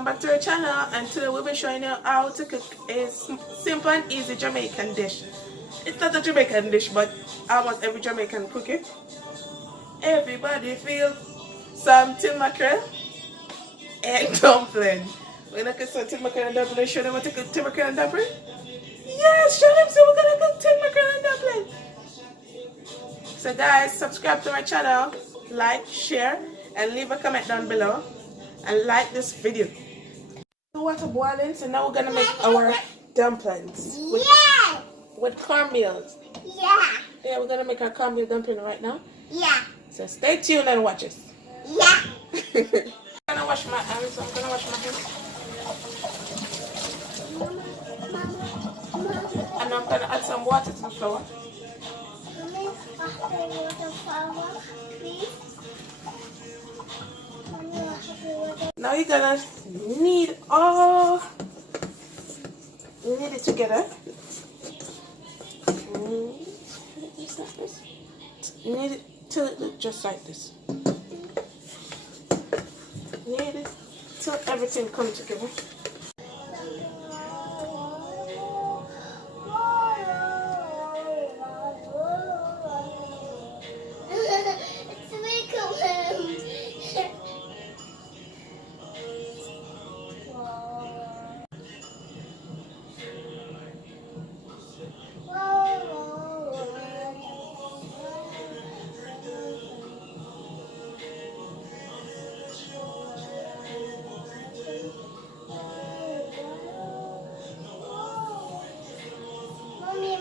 welcome back to our channel, and today we'll be showing you how to cook a simple and easy Jamaican dish. It's not a Jamaican dish, but almost every Jamaican cook it. Everybody feels some Tinmackerel egg dumpling. We're gonna cook some Tinmackerel and dumpling. Show them what to cook Tinmackerel and dumpling? Yes, show them so we're gonna cook Tinmackerel and dumpling. So guys, subscribe to my channel, like, share, and leave a comment down below. And like this video. The water boiling, so now we're gonna make our dumplings with cornmeal. Yeah, we're gonna make our cornmeal dumpling right now. So stay tuned and watch us. I'm gonna wash my hands. And I'm gonna add some water to the flour. Now you're gonna knead it together. Knead it till it looks just like this. Knead it till everything comes together.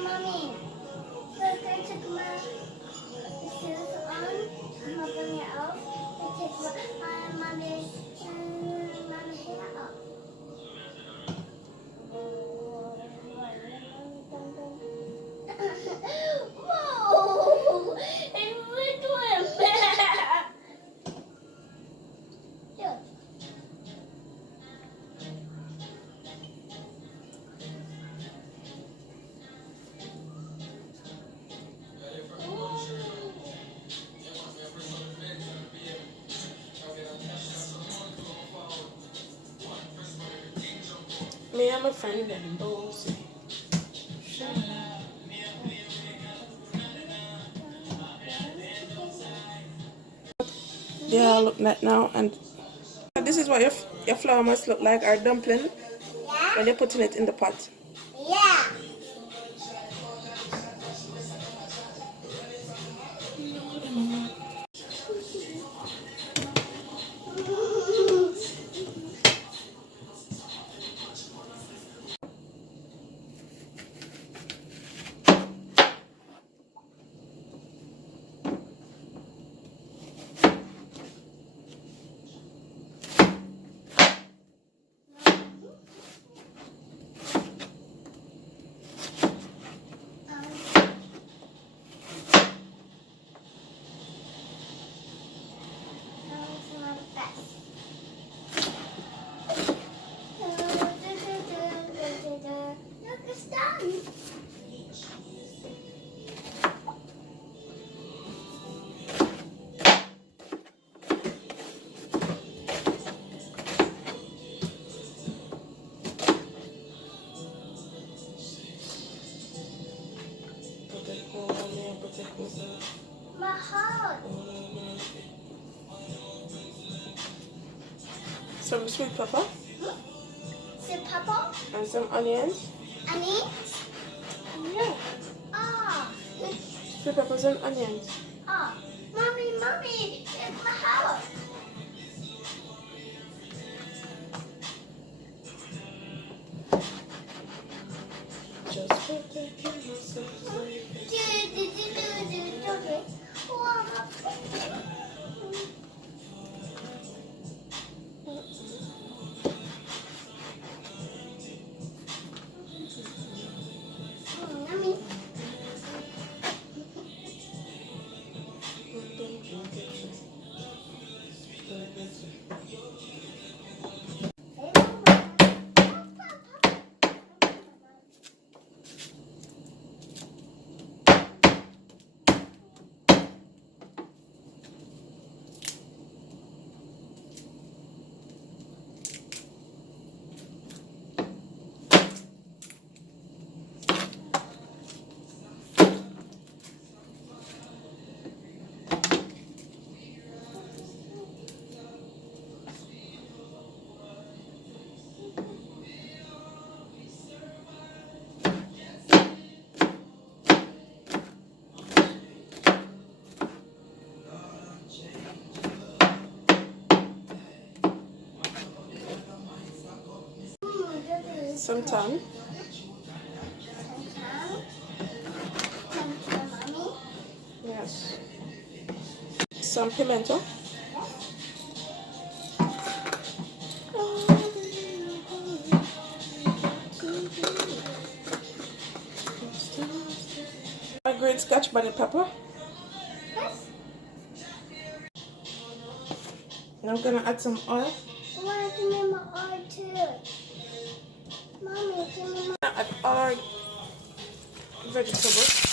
Mommy, look, I took my shoes on. I'm opening it up. I take my mommy's hair up. Whoa! It went back. Look. Me and my friend and both. They all look like now, and this is what your flour must look like, our dumpling, when you're putting it in the pot. Yeah. My heart. Some sweet pepper. Sweet pepper. And some onions. Onions. Yeah. Ah. Sweet peppers and onions. Ah. Mommy, it's my house. Just protect yourself. some thyme. Mommy. Yes. Some pimento. A green Scotch bonnet pepper. Yes. And I'm gonna add some oil. I want to give me my oil too. Mommy, give me my Add all our vegetables.